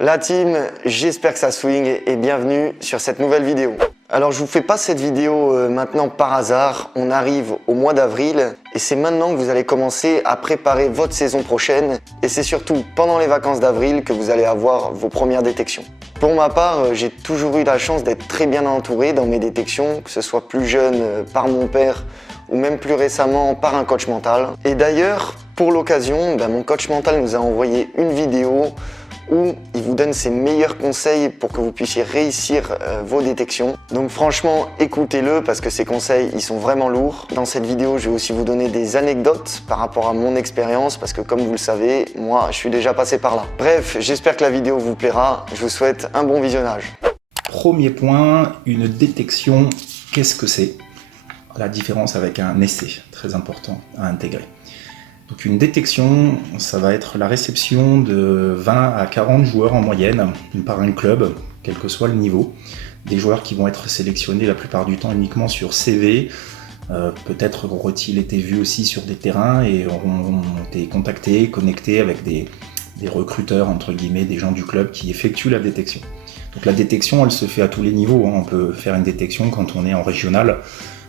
La team, j'espère que ça swing et bienvenue sur cette nouvelle vidéo. Alors je vous fais pas cette vidéo maintenant par hasard, on arrive au mois d'avril et c'est maintenant que vous allez commencer à préparer votre saison prochaine et c'est surtout pendant les vacances d'avril que vous allez avoir vos premières détections. Pour ma part, j'ai toujours eu la chance d'être très bien entouré dans mes détections, que ce soit plus jeune par mon père ou même plus récemment par un coach mental. Et d'ailleurs, pour l'occasion, mon coach mental nous a envoyé une vidéo où il vous donne ses meilleurs conseils pour que vous puissiez réussir vos détections. Donc franchement, écoutez-le parce que ces conseils, ils sont vraiment lourds. Dans cette vidéo, je vais aussi vous donner des anecdotes par rapport à mon expérience parce que comme vous le savez, moi, je suis déjà passé par là. Bref, j'espère que la vidéo vous plaira. Je vous souhaite un bon visionnage. Premier point, une détection, qu'est-ce que c'est? La différence avec un essai, très important à intégrer. Donc une détection, ça va être la réception de 20 à 40 joueurs en moyenne par un club, quel que soit le niveau. Des joueurs qui vont être sélectionnés la plupart du temps uniquement sur CV, peut-être auront-ils été vus aussi sur des terrains et auront été contactés, connectés avec des recruteurs, entre guillemets, des gens du club qui effectuent la détection. Donc la détection, elle se fait à tous les niveaux. On peut faire une détection quand on est en régional,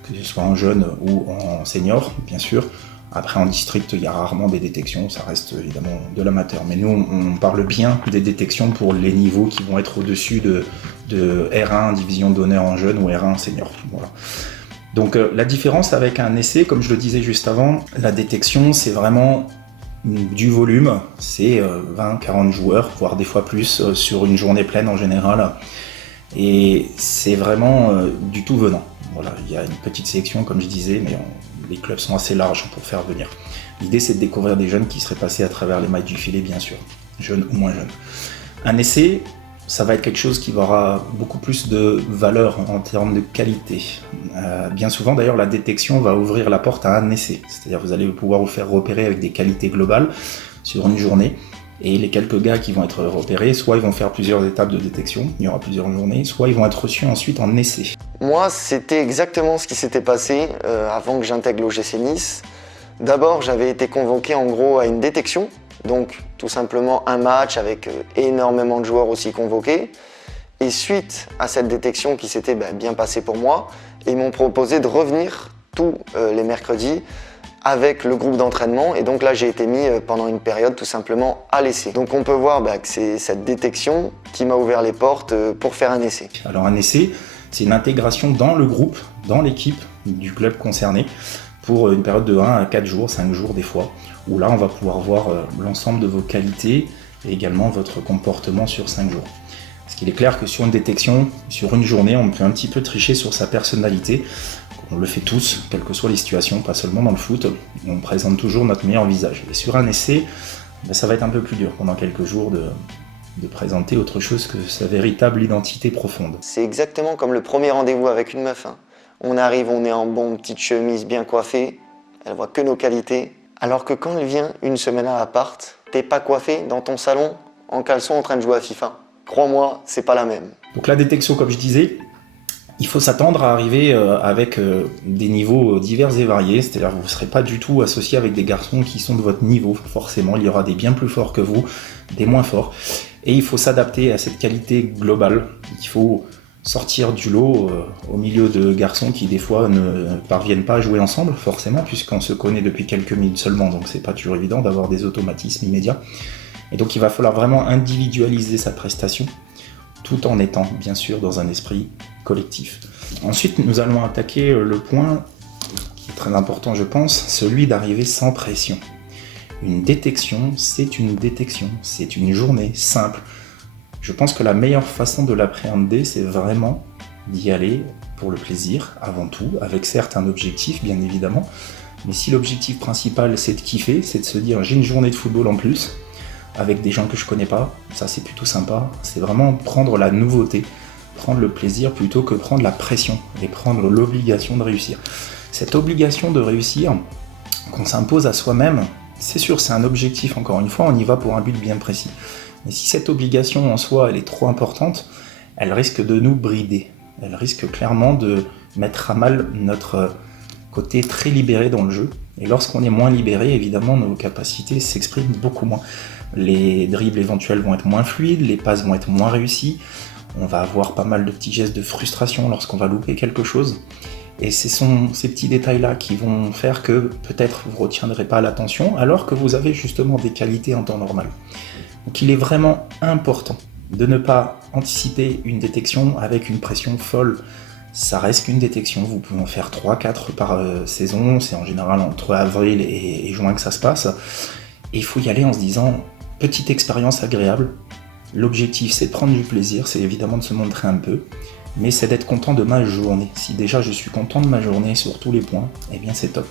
que ce soit en jeune ou en senior, bien sûr. Après, en district, il y a rarement des détections, ça reste évidemment de l'amateur. Mais nous, on parle bien des détections pour les niveaux qui vont être au-dessus de R1, division d'honneur en jeune, ou R1 en senior. Voilà. Donc la différence avec un essai, comme je le disais juste avant, la détection, c'est vraiment du volume. C'est 20-40 joueurs, voire des fois plus, sur une journée pleine en général. Et c'est vraiment du tout venant. Voilà, il y a une petite sélection, comme je disais, mais les clubs sont assez larges pour faire venir. L'idée, c'est de découvrir des jeunes qui seraient passés à travers les mailles du filet, bien sûr, jeunes ou moins jeunes. Un essai, ça va être quelque chose qui aura beaucoup plus de valeur en termes de qualité. Bien souvent, d'ailleurs, la détection va ouvrir la porte à un essai. C'est-à-dire que vous allez pouvoir vous faire repérer avec des qualités globales sur une journée. Et les quelques gars qui vont être repérés, soit ils vont faire plusieurs étapes de détection, il y aura plusieurs journées, soit ils vont être reçus ensuite en essai. Moi, c'était exactement ce qui s'était passé avant que j'intègre l'OGC Nice. D'abord, j'avais été convoqué en gros à une détection, donc tout simplement un match avec énormément de joueurs aussi convoqués. Et suite à cette détection qui s'était bien passée pour moi, ils m'ont proposé de revenir tous les mercredis avec le groupe d'entraînement et donc là j'ai été mis pendant une période tout simplement à l'essai. Donc on peut voir que c'est cette détection qui m'a ouvert les portes pour faire un essai. Alors un essai, c'est une intégration dans le groupe, dans l'équipe du club concerné pour une période de 1 à 4 jours, 5 jours des fois, où là on va pouvoir voir l'ensemble de vos qualités et également votre comportement sur 5 jours. Parce qu'il est clair que sur une détection, sur une journée, on peut un petit peu tricher sur sa personnalité. On le fait tous, quelles que soient les situations, pas seulement dans le foot, on présente toujours notre meilleur visage. Et sur un essai, ça va être un peu plus dur pendant quelques jours de présenter autre chose que sa véritable identité profonde. C'est exactement comme le premier rendez-vous avec une meuf. On arrive, on est en bon petite chemise bien coiffée, elle voit que nos qualités. Alors que quand elle vient une semaine à l'appart, t'es pas coiffé dans ton salon, en caleçon en train de jouer à FIFA. Crois-moi, c'est pas la même. Donc la détection, comme je disais, il faut s'attendre à arriver avec des niveaux divers et variés, c'est-à-dire que vous ne serez pas du tout associé avec des garçons qui sont de votre niveau, forcément, il y aura des bien plus forts que vous, des moins forts, et il faut s'adapter à cette qualité globale. Il faut sortir du lot au milieu de garçons qui des fois ne parviennent pas à jouer ensemble, forcément, puisqu'on se connaît depuis quelques minutes seulement, donc c'est pas toujours évident d'avoir des automatismes immédiats. Et donc il va falloir vraiment individualiser sa prestation, tout en étant bien sûr dans un esprit collectif. Ensuite, nous allons attaquer le point qui est très important, je pense, celui d'arriver sans pression. Une détection, c'est une détection, c'est une journée simple. Je pense que la meilleure façon de l'appréhender, c'est vraiment d'y aller pour le plaisir, avant tout, avec certes un objectif, bien évidemment, mais si l'objectif principal, c'est de kiffer, c'est de se dire « j'ai une journée de football en plus », avec des gens que je connais pas, ça c'est plutôt sympa, c'est vraiment prendre la nouveauté, prendre le plaisir plutôt que prendre la pression et prendre l'obligation de réussir. Cette obligation de réussir qu'on s'impose à soi-même, c'est sûr, c'est un objectif, encore une fois, on y va pour un but bien précis. Mais si cette obligation en soi, elle est trop importante, elle risque de nous brider. Elle risque clairement de mettre à mal notre côté très libéré dans le jeu. Et lorsqu'on est moins libéré, évidemment, nos capacités s'expriment beaucoup moins. Les dribbles éventuels vont être moins fluides, les passes vont être moins réussies. On va avoir pas mal de petits gestes de frustration lorsqu'on va louper quelque chose. Et ce sont ces petits détails-là qui vont faire que peut-être vous ne retiendrez pas l'attention, alors que vous avez justement des qualités en temps normal. Donc il est vraiment important de ne pas anticiper une détection avec une pression folle. Ça reste qu'une détection, vous pouvez en faire 3-4 par saison, c'est en général entre avril et juin que ça se passe. Et il faut y aller en se disant, petite expérience agréable. L'objectif c'est de prendre du plaisir, c'est évidemment de se montrer un peu, mais c'est d'être content de ma journée. Si déjà je suis content de ma journée sur tous les points, eh bien c'est top.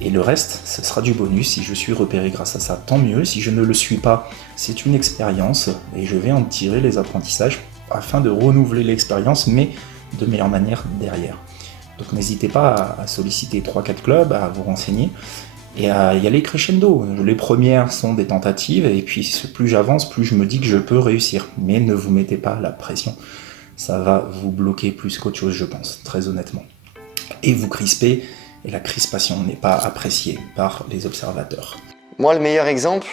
Et le reste, ce sera du bonus. Si je suis repéré grâce à ça, tant mieux. Si je ne le suis pas, c'est une expérience et je vais en tirer les apprentissages afin de renouveler l'expérience, mais de meilleure manière derrière. Donc n'hésitez pas à solliciter 3-4 clubs, à vous renseigner et à y aller crescendo. Les premières sont des tentatives et puis plus j'avance, plus je me dis que je peux réussir. Mais ne vous mettez pas la pression. Ça va vous bloquer plus qu'autre chose, je pense, très honnêtement. Et vous crisper. Et la crispation n'est pas appréciée par les observateurs. Moi, le meilleur exemple,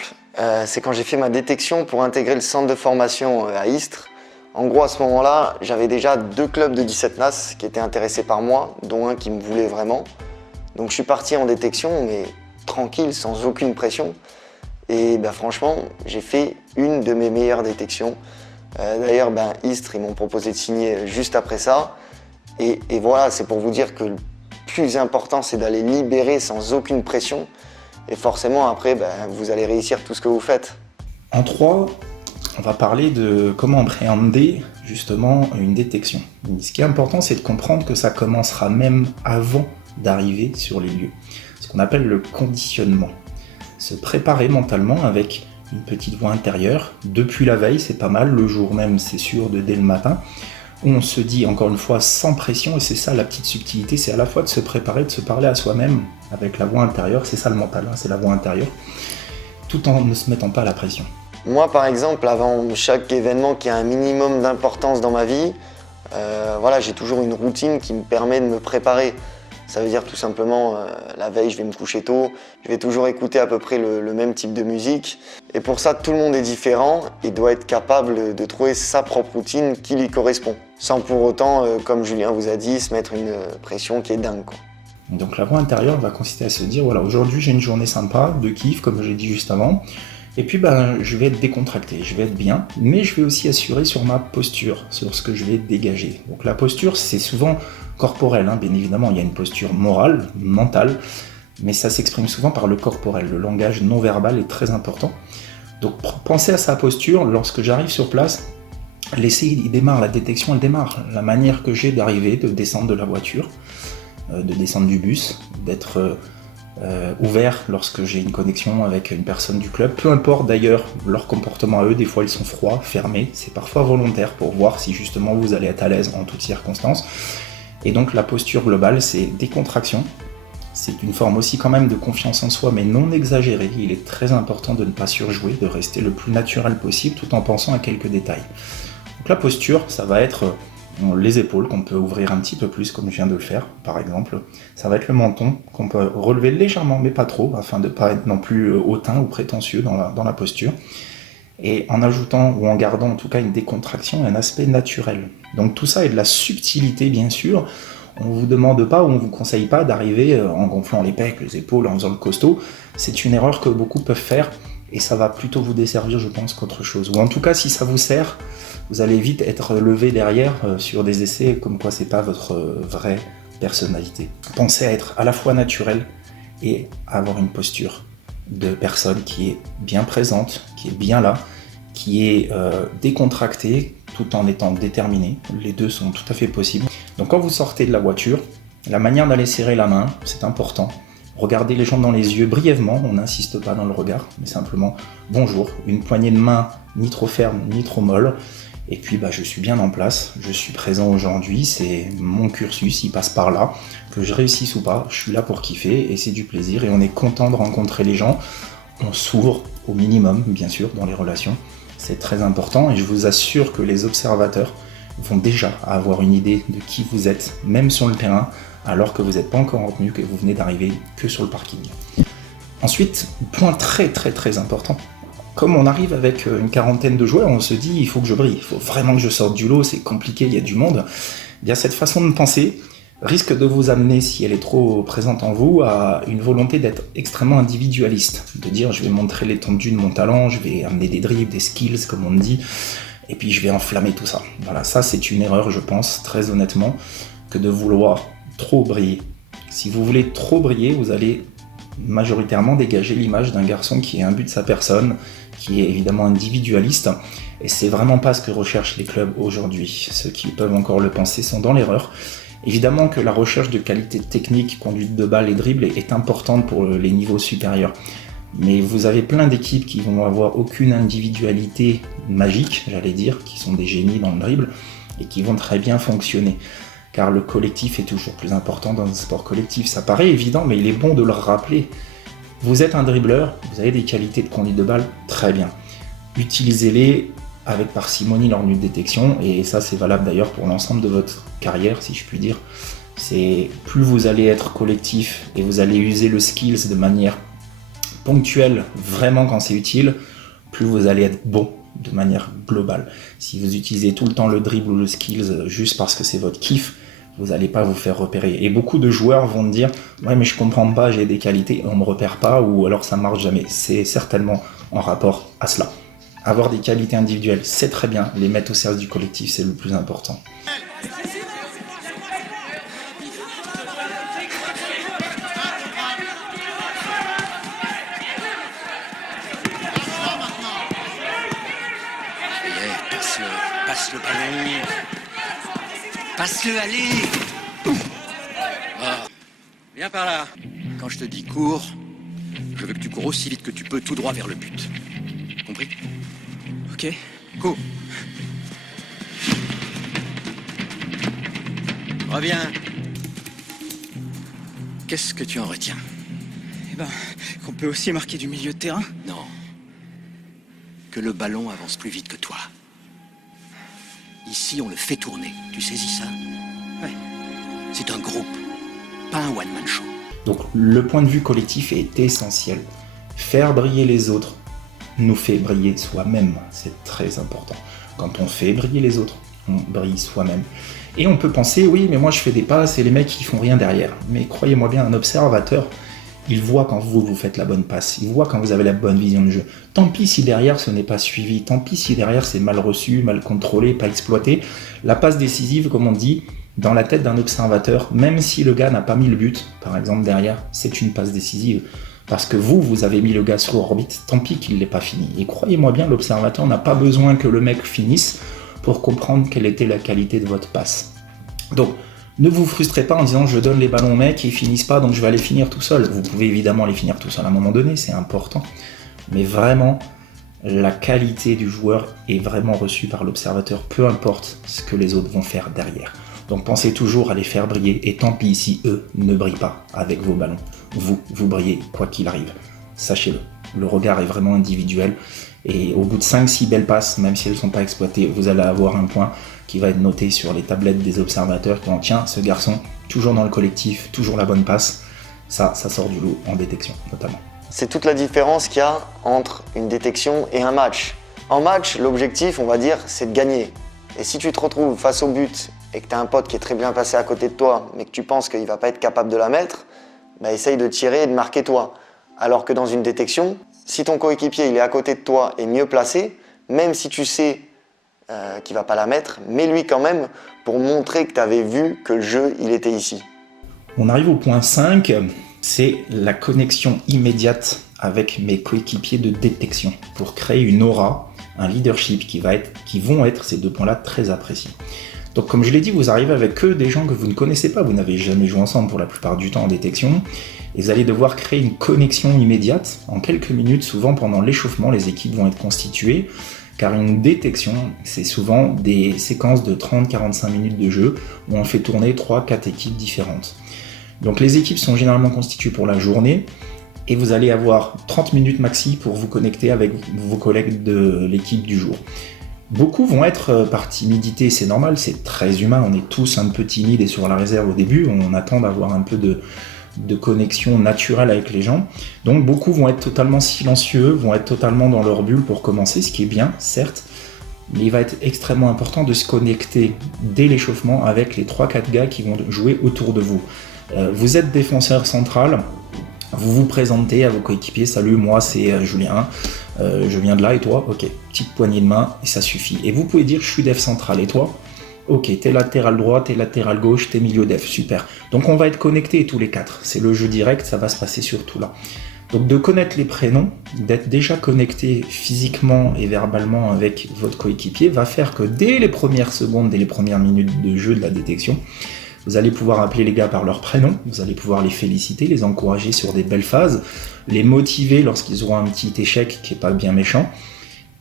c'est quand j'ai fait ma détection pour intégrer le centre de formation à Istres. En gros, à ce moment-là, j'avais déjà 2 clubs de 17 NAS qui étaient intéressés par moi, dont un qui me voulait vraiment. Donc je suis parti en détection, mais tranquille, sans aucune pression. Et franchement, j'ai fait une de mes meilleures détections. D'ailleurs, Istres, ils m'ont proposé de signer juste après ça. Et voilà, c'est pour vous dire que le plus important, c'est d'aller libérer sans aucune pression. Et forcément, après, vous allez réussir tout ce que vous faites. En 3, on va parler de comment appréhender justement une détection. Ce qui est important, c'est de comprendre que ça commencera même avant d'arriver sur les lieux. Ce qu'on appelle le conditionnement. Se préparer mentalement avec une petite voix intérieure. Depuis la veille, c'est pas mal. Le jour même, c'est sûr, dès le matin. On se dit encore une fois sans pression, et c'est ça la petite subtilité, c'est à la fois de se préparer, de se parler à soi-même avec la voix intérieure, c'est ça le mental, c'est la voix intérieure, tout en ne se mettant pas à la pression. Moi par exemple, avant chaque événement qui a un minimum d'importance dans ma vie, j'ai toujours une routine qui me permet de me préparer. Ça veut dire tout simplement, la veille je vais me coucher tôt, je vais toujours écouter à peu près le même type de musique. Et pour ça, tout le monde est différent et doit être capable de trouver sa propre routine qui lui correspond. Sans pour autant, comme Julien vous a dit, se mettre une pression qui est dingue, quoi. Donc la voix intérieure va consister à se dire, voilà, aujourd'hui j'ai une journée sympa, de kiff, comme j'ai dit juste avant. Et puis je vais être décontracté, je vais être bien, mais je vais aussi assurer sur ma posture, sur ce que je vais dégager. Donc la posture, c'est souvent corporel, bien évidemment, il y a une posture morale, mentale, mais ça s'exprime souvent par le corporel. Le langage non verbal est très important. Donc pensez à sa posture lorsque j'arrive sur place. L'essai, il démarre, la détection, elle démarre. La manière que j'ai d'arriver, de descendre de la voiture, de descendre du bus, d'être ouvert lorsque j'ai une connexion avec une personne du club. Peu importe d'ailleurs leur comportement à eux, des fois ils sont froids, fermés, c'est parfois volontaire pour voir si justement vous allez être à l'aise en toutes circonstances. Et donc la posture globale, c'est décontraction. C'est une forme aussi quand même de confiance en soi, mais non exagérée. Il est très important de ne pas surjouer, de rester le plus naturel possible tout en pensant à quelques détails. Donc la posture, ça va être les épaules qu'on peut ouvrir un petit peu plus comme je viens de le faire par exemple. Ça va être le menton qu'on peut relever légèrement mais pas trop afin de ne pas être non plus hautain ou prétentieux dans la posture. Et en ajoutant ou en gardant en tout cas une décontraction et un aspect naturel. Donc tout ça est de la subtilité bien sûr. On ne vous demande pas ou on ne vous conseille pas d'arriver en gonflant les pecs, les épaules, en faisant le costaud. C'est une erreur que beaucoup peuvent faire et ça va plutôt vous desservir je pense qu'autre chose. Ou en tout cas si ça vous sert, vous allez vite être levé derrière sur des essais comme quoi c'est pas votre vraie personnalité. Pensez à être à la fois naturel et à avoir une posture de personne qui est bien présente, qui est bien là, qui est décontractée tout en étant déterminée. Les deux sont tout à fait possibles. Donc quand vous sortez de la voiture, la manière d'aller serrer la main, c'est important. Regardez les gens dans les yeux brièvement, on n'insiste pas dans le regard, mais simplement bonjour, une poignée de main ni trop ferme ni trop molle. Et puis je suis bien en place, je suis présent aujourd'hui, c'est mon cursus, il passe par là, que je réussisse ou pas, je suis là pour kiffer et c'est du plaisir et on est content de rencontrer les gens. On s'ouvre au minimum, bien sûr, dans les relations, c'est très important et je vous assure que les observateurs vont déjà avoir une idée de qui vous êtes, même sur le terrain, alors que vous n'êtes pas encore en retenue, que vous venez d'arriver que sur le parking. Ensuite, point très important, comme on arrive avec une quarantaine de joueurs, on se dit il faut que je brille, il faut vraiment que je sorte du lot, c'est compliqué, il y a du monde. Eh bien, cette façon de penser risque de vous amener, si elle est trop présente en vous, à une volonté d'être extrêmement individualiste, de dire je vais montrer l'étendue de mon talent, je vais amener des dribbles, des skills comme on dit, et puis je vais enflammer tout ça. Voilà, ça c'est une erreur, je pense, très honnêtement, que de vouloir trop briller. Si vous voulez trop briller, vous allez majoritairement dégager l'image d'un garçon qui est imbu de sa personne, qui est évidemment individualiste, et c'est vraiment pas ce que recherchent les clubs aujourd'hui. Ceux qui peuvent encore le penser sont dans l'erreur. Évidemment que la recherche de qualité technique, conduite de balle et dribble est importante pour les niveaux supérieurs. Mais vous avez plein d'équipes qui vont avoir aucune individualité magique, j'allais dire, qui sont des génies dans le dribble, et qui vont très bien fonctionner. Car le collectif est toujours plus important dans un sport collectif. Ça paraît évident, mais il est bon de le rappeler. Vous êtes un dribbleur, vous avez des qualités de conduite de balle, très bien. Utilisez-les avec parcimonie lors d'une détection, et ça c'est valable d'ailleurs pour l'ensemble de votre carrière, si je puis dire. C'est plus vous allez être collectif et vous allez user le skills de manière ponctuelle, vraiment quand c'est utile, plus vous allez être bon de manière globale. Si vous utilisez tout le temps le dribble ou le skills juste parce que c'est votre kiff, vous n'allez pas vous faire repérer. Et beaucoup de joueurs vont dire « Ouais, mais je comprends pas, j'ai des qualités, on me repère pas, ou alors ça marche jamais. » C'est certainement en rapport à cela. Avoir des qualités individuelles, c'est très bien. Les mettre au service du collectif, c'est le plus important. Passe le ballon. Passe-le, allez. Ah. Viens par là. Quand je te dis cours, je veux que tu cours aussi vite que tu peux, tout droit vers le but. Compris? Ok. Cours. Reviens. Qu'est-ce que tu en retiens? Eh ben, qu'on peut aussi marquer du milieu de terrain. Non. Que le ballon avance plus vite que toi. Ici, on le fait tourner. Tu saisis ça? Ouais. C'est un groupe, pas un one-man show. Donc le point de vue collectif est essentiel. Faire briller les autres nous fait briller soi-même. C'est très important. Quand on fait briller les autres, on brille soi-même. Et on peut penser, oui, mais moi je fais des passes et les mecs ils font rien derrière. Mais croyez-moi bien, un observateur, il voit quand vous faites la bonne passe, il voit quand vous avez la bonne vision de jeu. Tant pis si derrière ce n'est pas suivi, tant pis si derrière c'est mal reçu, mal contrôlé, pas exploité. La passe décisive, comme on dit, dans la tête d'un observateur, même si le gars n'a pas mis le but, par exemple derrière, c'est une passe décisive. Parce que vous avez mis le gars sur orbite, tant pis qu'il ne l'ait pas fini. Et croyez-moi bien, l'observateur n'a pas besoin que le mec finisse pour comprendre quelle était la qualité de votre passe. Donc, ne vous frustrez pas en disant je donne les ballons aux mecs, ils finissent pas donc je vais les finir tout seul. Vous pouvez évidemment les finir tout seul à un moment donné, c'est important. Mais vraiment, la qualité du joueur est vraiment reçue par l'observateur, peu importe ce que les autres vont faire derrière. Donc pensez toujours à les faire briller, et tant pis si eux ne brillent pas avec vos ballons. Vous brillez quoi qu'il arrive. Sachez-le, le regard est vraiment individuel, et au bout de 5-6 belles passes, même si elles ne sont pas exploitées, vous allez avoir un point qui va être noté sur les tablettes des observateurs qui vont tiens, ce garçon, toujours dans le collectif, toujours la bonne passe, ça sort du lot en détection notamment. C'est toute la différence qu'il y a entre une détection et un match. En match, l'objectif, on va dire, c'est de gagner. Et si tu te retrouves face au but et que tu as un pote qui est très bien passé à côté de toi, mais que tu penses qu'il ne va pas être capable de la mettre, bah essaye de tirer et de marquer toi. Alors que dans une détection, si ton coéquipier il est à côté de toi et mieux placé, même si tu sais qu'il ne va pas la mettre, mets-lui quand même pour montrer que tu avais vu que le jeu il était ici. On arrive au point 5, c'est la connexion immédiate avec mes coéquipiers de détection pour créer une aura, un leadership qui vont être ces deux points-là très appréciés. Donc comme je l'ai dit, vous arrivez avec que des gens que vous ne connaissez pas, vous n'avez jamais joué ensemble pour la plupart du temps en détection, et vous allez devoir créer une connexion immédiate. En quelques minutes, souvent pendant l'échauffement, les équipes vont être constituées, car une détection, c'est souvent des séquences de 30-45 minutes de jeu où on fait tourner 3-4 équipes différentes. Donc les équipes sont généralement constituées pour la journée, et vous allez avoir 30 minutes maxi pour vous connecter avec vos collègues de l'équipe du jour. Beaucoup vont être par timidité, c'est normal, c'est très humain, on est tous un peu timides et sur la réserve au début, on attend d'avoir un peu de connexion naturelle avec les gens. Donc beaucoup vont être totalement silencieux, vont être totalement dans leur bulle pour commencer, ce qui est bien, certes, mais il va être extrêmement important de se connecter dès l'échauffement avec les 3-4 gars qui vont jouer autour de vous. Vous êtes défenseur central, vous vous présentez à vos coéquipiers, salut, moi c'est Julien, je viens de là et toi, ok, petite poignée de main et ça suffit. Et vous pouvez dire je suis def central et toi, ok, t'es latéral droit, t'es latéral gauche, t'es milieu def, super. Donc on va être connectés tous les 4, c'est le jeu direct, ça va se passer surtout là. Donc de connaître les prénoms, d'être déjà connecté physiquement et verbalement avec votre coéquipier va faire que dès les premières secondes, dès les premières minutes de jeu de la détection, vous allez pouvoir appeler les gars par leur prénom, vous allez pouvoir les féliciter, les encourager sur des belles phases, les motiver lorsqu'ils auront un petit échec qui n'est pas bien méchant.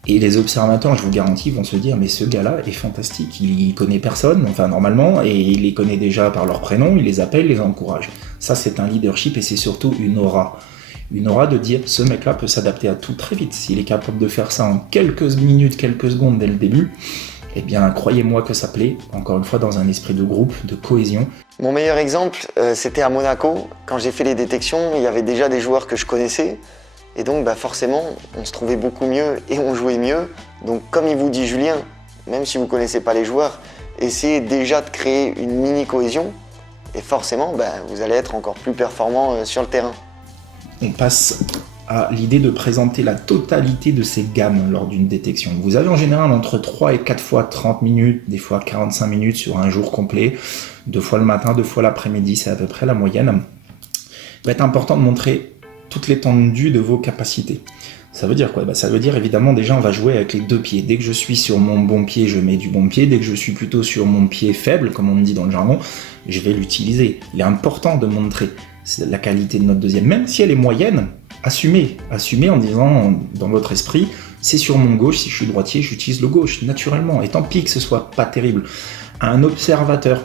Et les observateurs, je vous garantis, vont se dire mais ce gars-là est fantastique, il connaît personne, enfin normalement, et il les connaît déjà par leur prénom, il les appelle, les encourage. Ça c'est un leadership et c'est surtout une aura. Une aura de dire ce mec-là peut s'adapter à tout très vite. S'il est capable de faire ça en quelques minutes, quelques secondes dès le début, eh bien, croyez-moi que ça plaît, encore une fois, dans un esprit de groupe, de cohésion. Mon meilleur exemple, c'était à Monaco. Quand j'ai fait les détections, il y avait déjà des joueurs que je connaissais. Et donc, forcément, on se trouvait beaucoup mieux et on jouait mieux. Donc, comme il vous dit Julien, même si vous ne connaissez pas les joueurs, essayez déjà de créer une mini-cohésion. Et forcément, vous allez être encore plus performant sur le terrain. On passe à l'idée de présenter la totalité de ces gammes lors d'une détection. Vous avez en général entre 3 et 4 fois 30 minutes, des fois 45 minutes sur un jour complet, 2 fois le matin, 2 fois l'après-midi, c'est à peu près la moyenne. Il va être important de montrer toute l'étendue de vos capacités. Ça veut dire quoi ? Ça veut dire évidemment déjà on va jouer avec les 2 pieds. Dès que je suis sur mon bon pied, je mets du bon pied. Dès que je suis plutôt sur mon pied faible, comme on dit dans le jargon, je vais l'utiliser. Il est important de montrer la qualité de notre deuxième, même si elle est moyenne. Assumez en disant dans votre esprit, c'est sur mon gauche, si je suis droitier, j'utilise le gauche, naturellement. Et tant pis que ce soit pas terrible. Un observateur,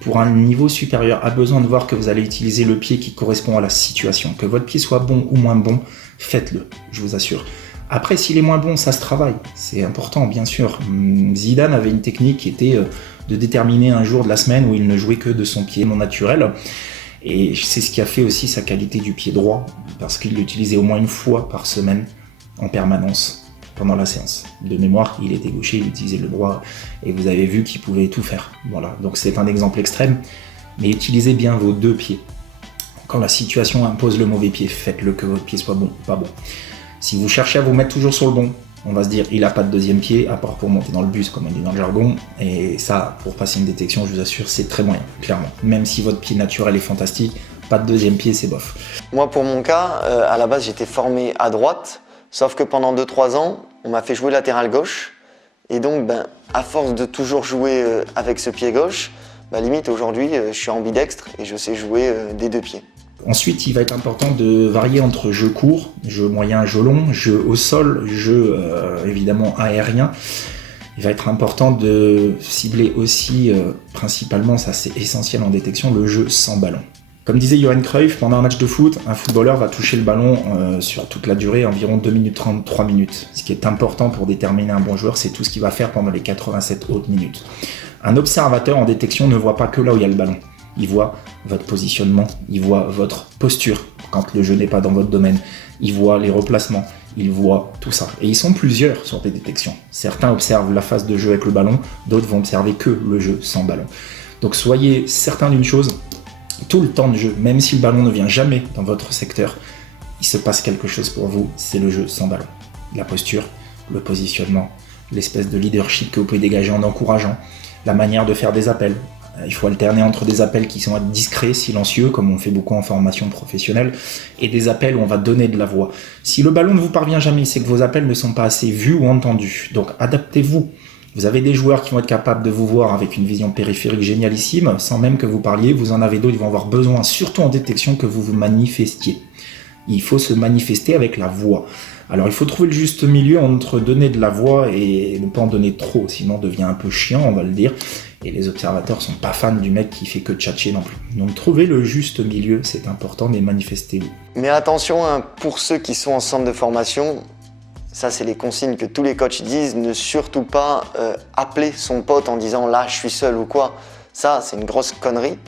pour un niveau supérieur, a besoin de voir que vous allez utiliser le pied qui correspond à la situation. Que votre pied soit bon ou moins bon, faites-le, je vous assure. Après, s'il est moins bon, ça se travaille. C'est important, bien sûr. Zidane avait une technique qui était de déterminer un jour de la semaine où il ne jouait que de son pied non naturel. Et c'est ce qui a fait aussi sa qualité du pied droit, parce qu'il l'utilisait au moins une fois par semaine, en permanence, pendant la séance. De mémoire, il était gaucher, il utilisait le droit, et vous avez vu qu'il pouvait tout faire. Voilà, donc c'est un exemple extrême, mais utilisez bien vos 2 pieds. Quand la situation impose le mauvais pied, faites-le que votre pied soit bon ou pas bon. Si vous cherchez à vous mettre toujours sur le bon, on va se dire il n'a pas de deuxième pied, à part pour monter dans le bus, comme on dit dans le jargon, et ça, pour passer une détection, je vous assure, c'est très moyen, clairement. Même si votre pied naturel est fantastique, pas de deuxième pied, c'est bof. Moi, pour mon cas, à la base, j'étais formé à droite, sauf que pendant 2-3 ans, on m'a fait jouer latéral gauche, et donc, à force de toujours jouer avec ce pied gauche, limite aujourd'hui, je suis ambidextre et je sais jouer des 2 pieds. Ensuite, il va être important de varier entre jeu court, jeu moyen, jeu long, jeu au sol, jeu évidemment aérien. Il va être important de cibler aussi, principalement, ça c'est essentiel en détection, le jeu sans ballon. Comme disait Johan Cruyff, pendant un match de foot, un footballeur va toucher le ballon sur toute la durée, environ 2 minutes 30, 3 minutes. Ce qui est important pour déterminer un bon joueur, c'est tout ce qu'il va faire pendant les 87 autres minutes. Un observateur en détection ne voit pas que là où il y a le ballon. Il voit votre positionnement, il voit votre posture quand le jeu n'est pas dans votre domaine, il voit les replacements, il voit tout ça. Et ils sont plusieurs sur des détections. Certains observent la phase de jeu avec le ballon, d'autres vont observer que le jeu sans ballon. Donc soyez certains d'une chose, tout le temps de jeu, même si le ballon ne vient jamais dans votre secteur, il se passe quelque chose pour vous, c'est le jeu sans ballon. La posture, le positionnement, l'espèce de leadership que vous pouvez dégager en encourageant, la manière de faire des appels. Il faut alterner entre des appels qui sont discrets, silencieux, comme on fait beaucoup en formation professionnelle, et des appels où on va donner de la voix. Si le ballon ne vous parvient jamais, c'est que vos appels ne sont pas assez vus ou entendus. Donc adaptez-vous. Vous avez des joueurs qui vont être capables de vous voir avec une vision périphérique génialissime, sans même que vous parliez. Vous en avez d'autres qui vont avoir besoin, surtout en détection, que vous vous manifestiez. Il faut se manifester avec la voix. Alors il faut trouver le juste milieu entre donner de la voix et ne pas en donner trop, sinon on devient un peu chiant, on va le dire. Et les observateurs sont pas fans du mec qui fait que tchatcher non plus. Donc trouvez le juste milieu, c'est important, mais manifestez-vous. Mais attention, pour ceux qui sont en centre de formation, Ça, c'est les consignes que tous les coachs disent. Ne surtout pas appeler son pote en disant « là, je suis seul » ou quoi. Ça, c'est une grosse connerie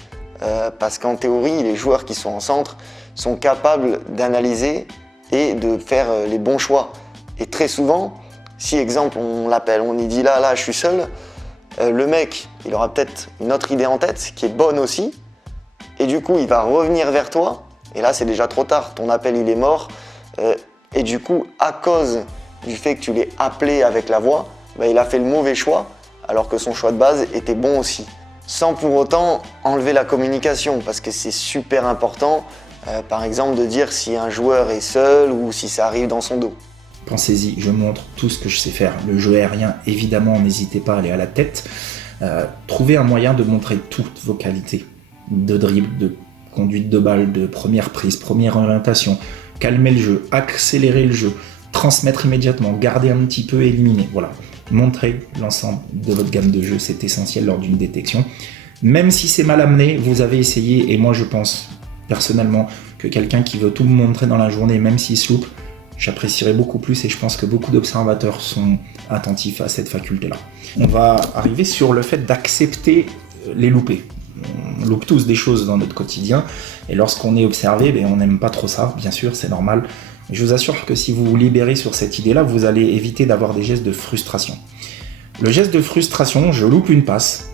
parce qu'en théorie, les joueurs qui sont en centre sont capables d'analyser et de faire les bons choix. Et très souvent, si, exemple, on l'appelle, on y dit « là, je suis seul », le mec, il aura peut-être une autre idée en tête qui est bonne aussi. Et du coup, il va revenir vers toi. Et là, c'est déjà trop tard. Ton appel, il est mort. Et du coup, à cause du fait que tu l'aies appelé avec la voix, il a fait le mauvais choix, alors que son choix de base était bon aussi. Sans pour autant enlever la communication, parce que c'est super important, par exemple, de dire si un joueur est seul ou si ça arrive dans son dos. Pensez-y, je montre tout ce que je sais faire. Le jeu aérien, évidemment, n'hésitez pas à aller à la tête. Trouvez un moyen de montrer toutes vos qualités. De dribble, de conduite de balle, de première prise, première orientation. Calmer le jeu, accélérer le jeu, transmettre immédiatement, garder un petit peu, éliminer. Voilà, montrez l'ensemble de votre gamme de jeu, c'est essentiel lors d'une détection. Même si c'est mal amené, vous avez essayé, et moi je pense personnellement que quelqu'un qui veut tout me montrer dans la journée, même s'il se loupe, j'apprécierais beaucoup plus et je pense que beaucoup d'observateurs sont attentifs à cette faculté-là. On va arriver sur le fait d'accepter les loupés. On loupe tous des choses dans notre quotidien et lorsqu'on est observé, on n'aime pas trop ça, bien sûr, c'est normal. Mais je vous assure que si vous vous libérez sur cette idée-là, vous allez éviter d'avoir des gestes de frustration. Le geste de frustration, je loupe une passe,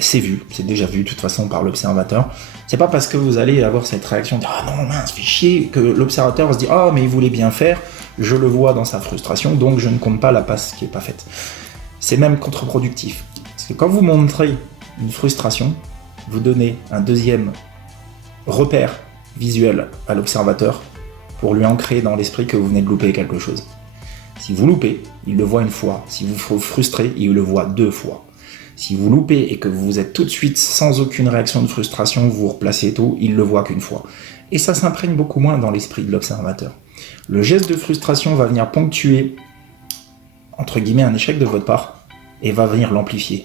c'est vu, c'est déjà vu de toute façon par l'observateur. C'est pas parce que vous allez avoir cette réaction de « Ah non, mince, fait chier » que l'observateur se dit « Ah mais il voulait bien faire, je le vois dans sa frustration, donc je ne compte pas la passe qui n'est pas faite. » C'est même contre-productif. Parce que quand vous montrez une frustration, vous donnez un deuxième repère visuel à l'observateur pour lui ancrer dans l'esprit que vous venez de louper quelque chose. Si vous loupez, il le voit une fois. Si vous vous frustrez, il le voit 2 fois. Si vous loupez et que vous êtes tout de suite sans aucune réaction de frustration, vous replacez tout, il le voit qu'une fois. Et ça s'imprègne beaucoup moins dans l'esprit de l'observateur. Le geste de frustration va venir ponctuer, entre guillemets, un échec de votre part et va venir l'amplifier.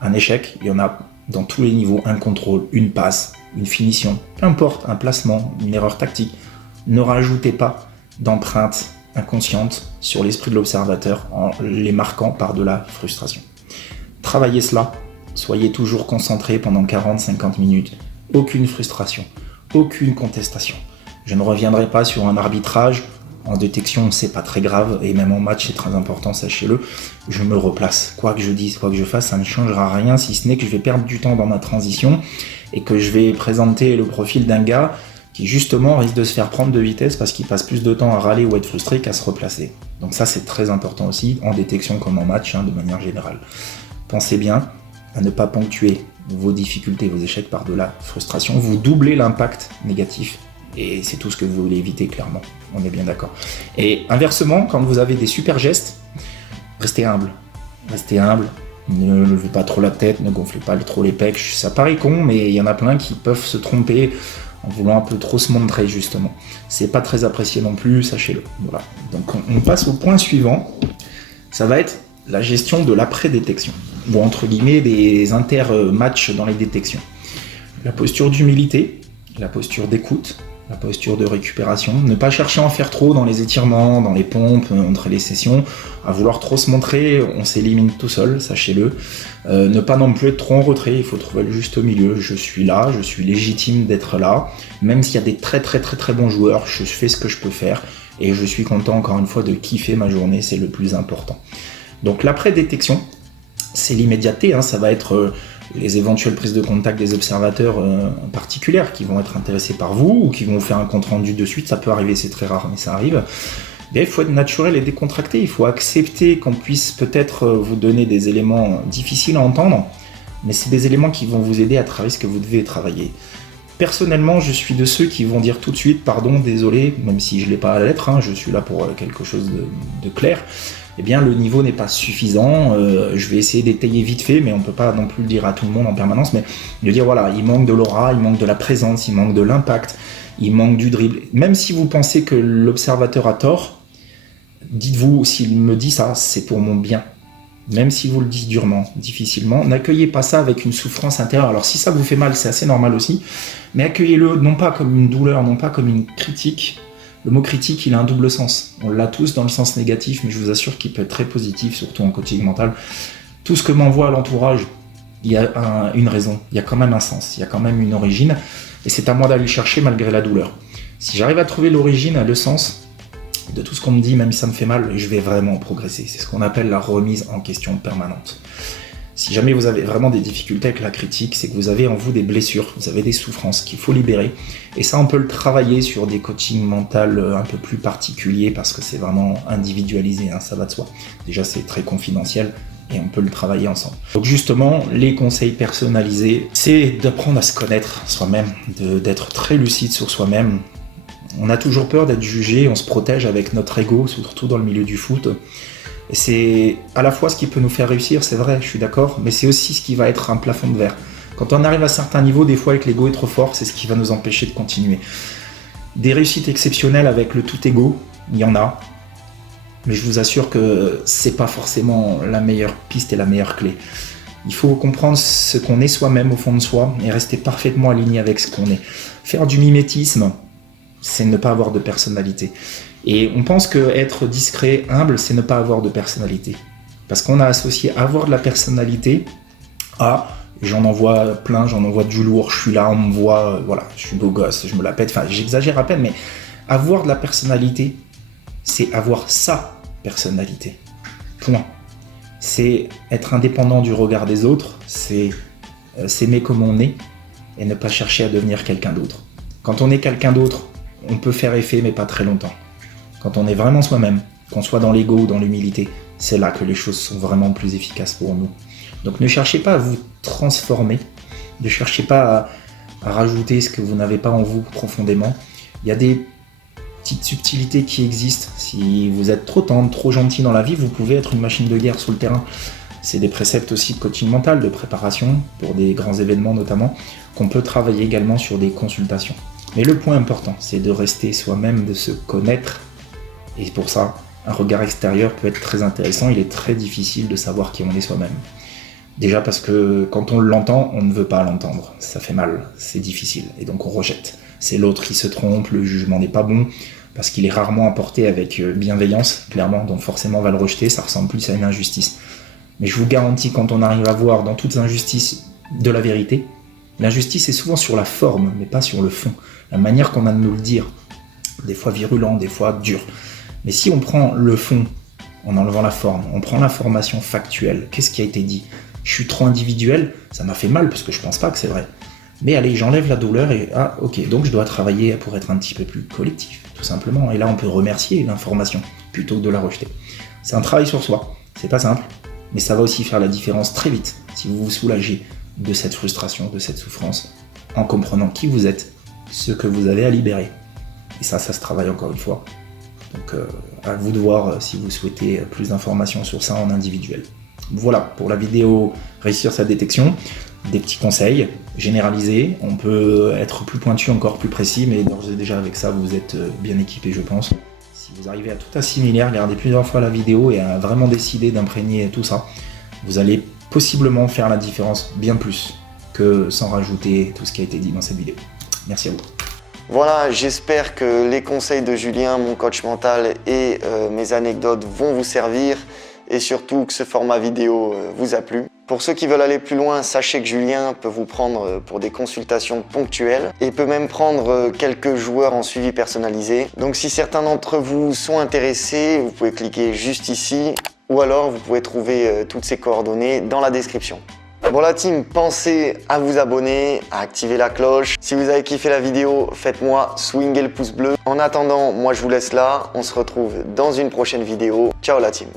Un échec, il y en a dans tous les niveaux, un contrôle, une passe, une finition, peu importe, un placement, une erreur tactique. Ne rajoutez pas d'empreinte inconsciente sur l'esprit de l'observateur en les marquant par de la frustration. Travaillez cela, soyez toujours concentré pendant 40-50 minutes, aucune frustration, aucune contestation. Je ne reviendrai pas sur un arbitrage, en détection c'est pas très grave, et même en match c'est très important, sachez-le, je me replace. Quoi que je dise, quoi que je fasse, ça ne changera rien, si ce n'est que je vais perdre du temps dans ma transition, et que je vais présenter le profil d'un gars qui justement risque de se faire prendre de vitesse parce qu'il passe plus de temps à râler ou à être frustré qu'à se replacer. Donc ça c'est très important aussi, en détection comme en match, de manière générale. Pensez bien à ne pas ponctuer vos difficultés, vos échecs par de la frustration. Vous doublez l'impact négatif et c'est tout ce que vous voulez éviter clairement. On est bien d'accord. Et inversement, quand vous avez des super gestes, restez humble. Restez humble, ne levez pas trop la tête, ne gonflez pas trop les pecs. Ça paraît con, mais il y en a plein qui peuvent se tromper en voulant un peu trop se montrer justement. C'est pas très apprécié non plus, sachez-le. Voilà. Donc on passe au point suivant. Ça va être la gestion de l'après-détection, ou entre guillemets des inter-matchs dans les détections. La posture d'humilité, la posture d'écoute, la posture de récupération, ne pas chercher à en faire trop dans les étirements, dans les pompes, entre les sessions, à vouloir trop se montrer, on s'élimine tout seul, sachez-le. Ne pas non plus être trop en retrait, il faut trouver le juste milieu. Je suis là, je suis légitime d'être là, même s'il y a des très bons joueurs, je fais ce que je peux faire, et je suis content encore une fois de kiffer ma journée, c'est le plus important. Donc l'après-détection, c'est l'immédiateté, ça va être les éventuelles prises de contact des observateurs particulières qui vont être intéressés par vous ou qui vont vous faire un compte-rendu de suite, ça peut arriver, c'est très rare mais ça arrive. Mais il faut être naturel et décontracté, il faut accepter qu'on puisse peut-être vous donner des éléments difficiles à entendre, mais c'est des éléments qui vont vous aider à travailler ce que vous devez travailler. Personnellement, je suis de ceux qui vont dire tout de suite « pardon, désolé », même si je ne l'ai pas à la lettre, je suis là pour quelque chose de clair. Eh bien le niveau n'est pas suffisant, je vais essayer d'étayer vite fait, mais on ne peut pas non plus le dire à tout le monde en permanence, mais de dire voilà, il manque de l'aura, il manque de la présence, il manque de l'impact, il manque du dribble. Même si vous pensez que l'observateur a tort, dites-vous, s'il me dit ça, c'est pour mon bien. Même si vous le dites durement, difficilement, n'accueillez pas ça avec une souffrance intérieure. Alors si ça vous fait mal, c'est assez normal aussi, mais accueillez-le non pas comme une douleur, non pas comme une critique, Le mot critique, il a un double sens. On l'a tous dans le sens négatif, mais je vous assure qu'il peut être très positif, surtout en coaching mental. Tout ce que m'envoie l'entourage, il y a une raison, il y a quand même un sens, il y a quand même une origine, et c'est à moi d'aller le chercher malgré la douleur. Si j'arrive à trouver l'origine, le sens de tout ce qu'on me dit, même si ça me fait mal, je vais vraiment progresser. C'est ce qu'on appelle la remise en question permanente. Si jamais vous avez vraiment des difficultés avec la critique, c'est que vous avez en vous des blessures, vous avez des souffrances qu'il faut libérer. Et ça, on peut le travailler sur des coachings mentaux un peu plus particuliers parce que c'est vraiment individualisé, hein, ça va de soi. Déjà, c'est très confidentiel et on peut le travailler ensemble. Donc justement, les conseils personnalisés, c'est d'apprendre à se connaître soi-même, d'être très lucide sur soi-même. On a toujours peur d'être jugé, on se protège avec notre ego, surtout dans le milieu du foot. Et c'est à la fois ce qui peut nous faire réussir, c'est vrai, je suis d'accord, mais c'est aussi ce qui va être un plafond de verre. Quand on arrive à certains niveaux, des fois avec l'ego est trop fort, c'est ce qui va nous empêcher de continuer. Des réussites exceptionnelles avec le tout ego, il y en a, mais je vous assure que c'est pas forcément la meilleure piste et la meilleure clé. Il faut comprendre ce qu'on est soi-même au fond de soi et rester parfaitement aligné avec ce qu'on est. Faire du mimétisme, c'est ne pas avoir de personnalité. Et on pense que être discret, humble, c'est ne pas avoir de personnalité. Parce qu'on a associé avoir de la personnalité à j'en envoie plein, j'en envoie du lourd, je suis là, on me voit, voilà, je suis beau gosse, je me la pète, enfin j'exagère à peine, mais avoir de la personnalité, c'est avoir sa personnalité. Point. C'est être indépendant du regard des autres, c'est s'aimer comme on est et ne pas chercher à devenir quelqu'un d'autre. Quand on est quelqu'un d'autre, on peut faire effet, mais pas très longtemps. Quand on est vraiment soi-même, qu'on soit dans l'ego ou dans l'humilité, c'est là que les choses sont vraiment plus efficaces pour nous. Donc ne cherchez pas à vous transformer, ne cherchez pas à rajouter ce que vous n'avez pas en vous profondément. Il y a des petites subtilités qui existent. Si vous êtes trop tendre, trop gentil dans la vie, vous pouvez être une machine de guerre sur le terrain. C'est des préceptes aussi de coaching mental, de préparation, pour des grands événements notamment, qu'on peut travailler également sur des consultations. Mais le point important, c'est de rester soi-même, de se connaître. Et pour ça, un regard extérieur peut être très intéressant. Il est très difficile de savoir qui on est soi-même. Déjà parce que quand on l'entend, on ne veut pas l'entendre. Ça fait mal, c'est difficile. Et donc on rejette. C'est l'autre qui se trompe, le jugement n'est pas bon, parce qu'il est rarement apporté avec bienveillance, clairement. Donc forcément on va le rejeter, ça ressemble plus à une injustice. Mais je vous garantis, quand on arrive à voir dans toute injustice de la vérité, l'injustice est souvent sur la forme, mais pas sur le fond. La manière qu'on a de nous le dire, des fois virulent, des fois dur. Mais si on prend le fond en enlevant la forme, on prend l'information factuelle, qu'est-ce qui a été dit? Je suis trop individuel, ça m'a fait mal parce que je pense pas que c'est vrai. Mais allez, j'enlève la douleur et ah ok, donc je dois travailler pour être un petit peu plus collectif, tout simplement. Et là on peut remercier l'information plutôt que de la rejeter. C'est un travail sur soi, c'est pas simple, mais ça va aussi faire la différence très vite si vous vous soulagez de cette frustration, de cette souffrance, en comprenant qui vous êtes, ce que vous avez à libérer. Et ça se travaille encore une fois. Donc à vous de voir si vous souhaitez plus d'informations sur ça en individuel. Voilà pour la vidéo réussir sa détection. Des petits conseils généralisés. On peut être plus pointu, encore plus précis, mais d'ores et déjà avec ça vous êtes bien équipé, je pense. Si vous arrivez à tout assimiler, regarder plusieurs fois la vidéo et à vraiment décider d'imprégner tout ça, vous allez possiblement faire la différence bien plus que sans rajouter tout ce qui a été dit dans cette vidéo. Merci à vous. Voilà, j'espère que les conseils de Julien, mon coach mental, et mes anecdotes vont vous servir et surtout que ce format vidéo vous a plu. Pour ceux qui veulent aller plus loin, sachez que Julien peut vous prendre pour des consultations ponctuelles et peut même prendre quelques joueurs en suivi personnalisé. Donc si certains d'entre vous sont intéressés, vous pouvez cliquer juste ici ou alors vous pouvez trouver toutes ces coordonnées dans la description. Bon la team, pensez à vous abonner, à activer la cloche. Si vous avez kiffé la vidéo, faites-moi swinger le pouce bleu. En attendant, moi je vous laisse là. On se retrouve dans une prochaine vidéo. Ciao la team.